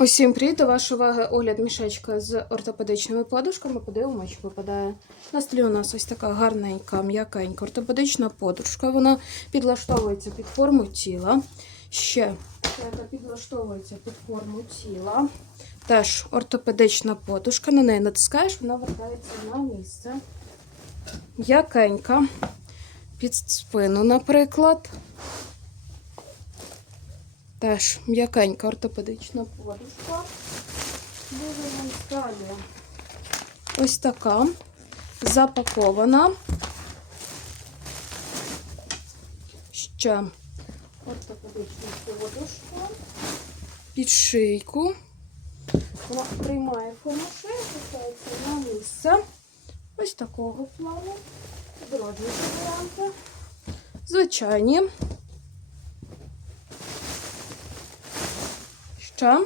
Усім привіт! До вашої уваги огляд мішечка з ортопедичними подушками. Подивимо, що випадає. На столі у нас ось така гарненька, м'якенька ортопедична подушка. Вона підлаштовується під форму тіла. Ще яка підлаштовується під форму тіла. Теж ортопедична подушка. На неї натискаєш, вона вертається на місце. М'якенька. Під спину, наприклад. Теж м'якенька ортопедична подушка. Дивимось далі. Ось така запакована. Ще ортопедична подушка. Під шийку. Вона приймає форму шиї, на місце. Ось такого плану. Дорожні варіанти. Звичайні. Ще.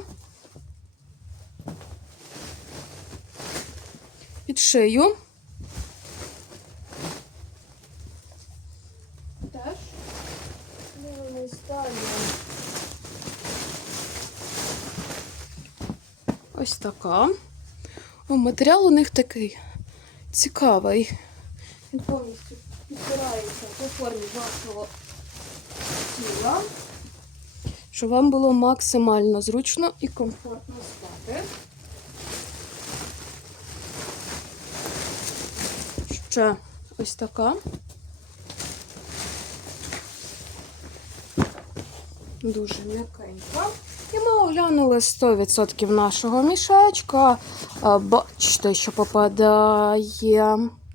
Під шию. Теж. Дивимось далі. Ось така. О, матеріал у них такий цікавий. Він повністю підбирається по формі вашого тіла щоб вам було максимально зручно і комфортно спати. Ще ось така. Дуже м'якенька. І ми оглянули 100% нашого мішечка. Бачите, що попадає